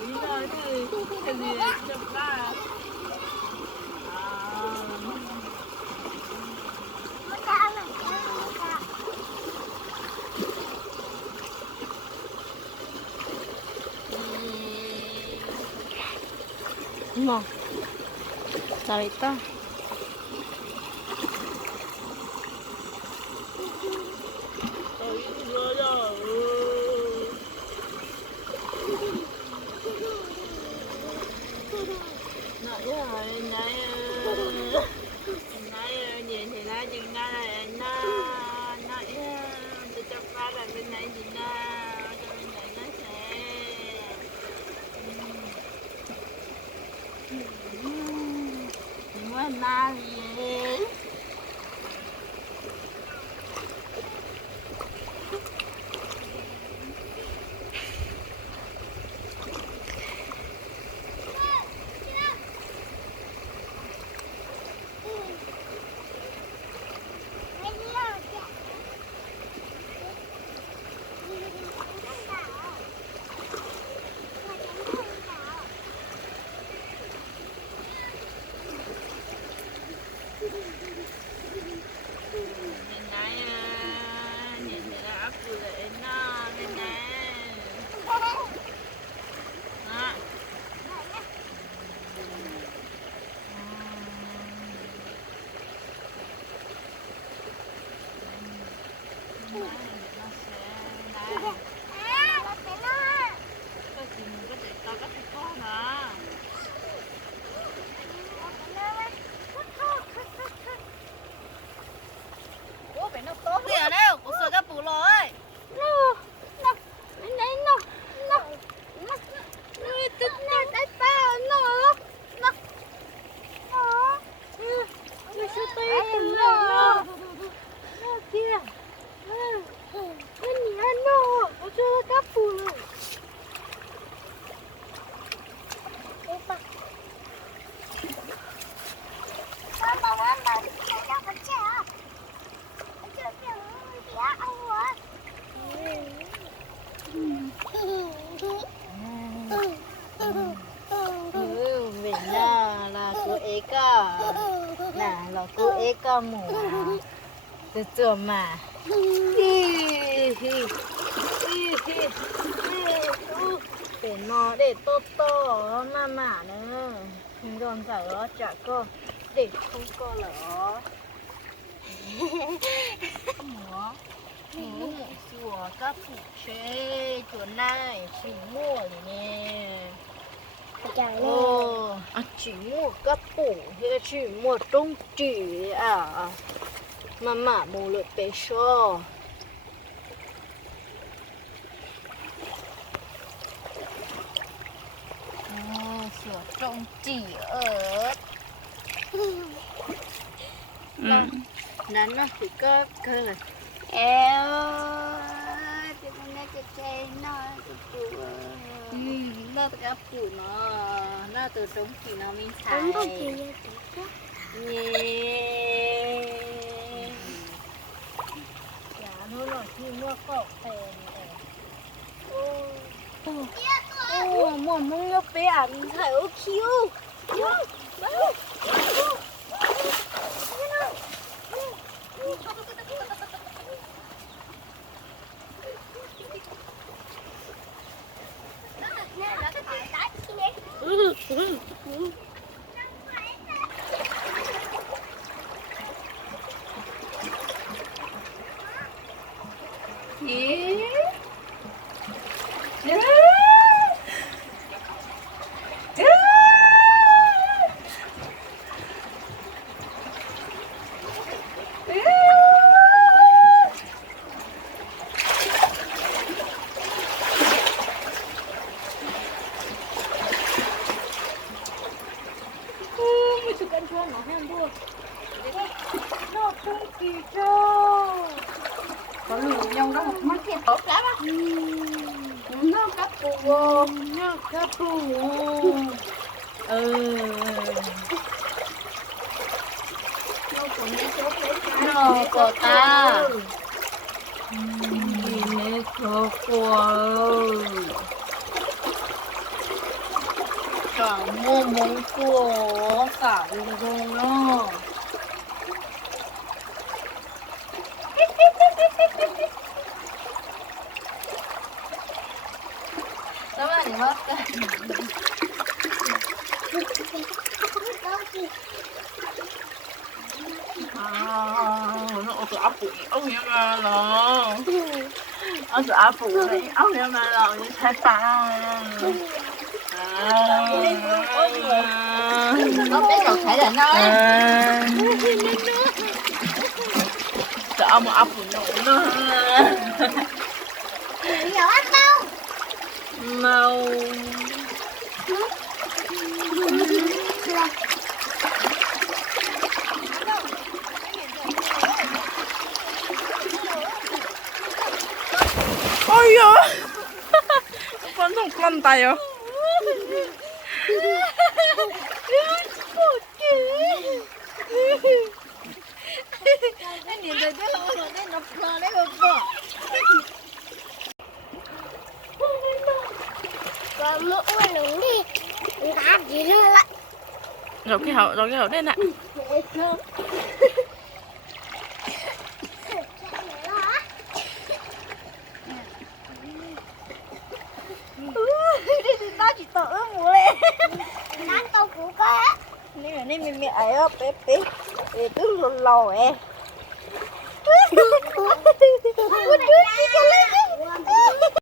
Ý nói thì cái gì chụp ra. Mau. Carita. Nhìn thì nó chừng ra là nó tôi cho ba là bên này gì nó cho bên này nó sẽ nhưng mà na gì là cô ấy có mù từ từ mà để nó để tốt to mà nữa còn phải nó chả có để không có lỡ mỏ mỏ sủa các phụ chế chỗ này chỉ mua nè ồ chỉ mua các phụ hay chỉ mua trung chỉ à mà mua lợn bé so sủa trung chỉ ở nó thì có cơ là eo thì con nghe cái chơi nó nó cái phụ nó từ trống thì nó mình xài nhé dạ nó là khi mua cỏ phèn ô một mông nó bé à mình thấy ô kiêu có lùi nhau đó một mắt kia tốt lắm á nó cắp bù nó cắp bù nó có ta nè có qua cả mua món của cả luôn đó. Đó là điểm mất. nó ở từ áp phụ ông nhớ mà nó ở từ áp phụ này ông nhớ mà nó như thế sao Nó bé còn thấy là nó sợ ông áp phụ nó Giờ ăn đâu? mau ôi giời con không con tay à anh nhìn thấy cái lỗ rồi đấy nó phờ đấy mà phờ. Còn mỗi lần đi, đã gì nữa lại. rồi cái hậu đây nè Tao chỉ tự ước ngủ lên. Nán câu của con á. Nên là nên mẹ ấy á bé bé để cứ lò lò ấy. Ui, chú chị cái lên